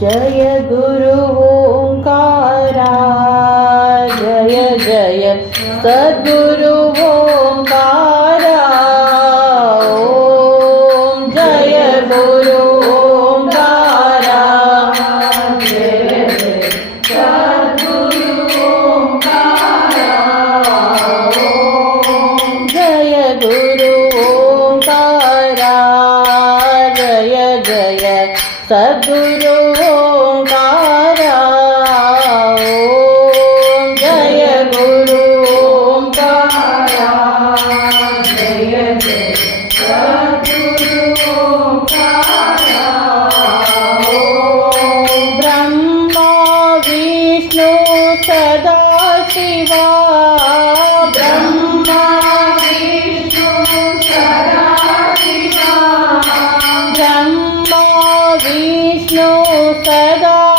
जय गुरु ओंकारा, जय जय सद्गुरु ओंकारा। ओम जय गुरु ओंकारा, जय जय सद्गुरु ओंकारा। ओम जय गुरु ओंकारा, जय जय सद्गुरु ओंकारा। ओम जय गुरु ओंकारा, जय जय सद्गुरु ओंकारा। ओम ब्रह्मा विष्णु सदा शिवा, ब्रह्मा विष्णु सदा शिवा, ब्रह्मा विष्णु सदा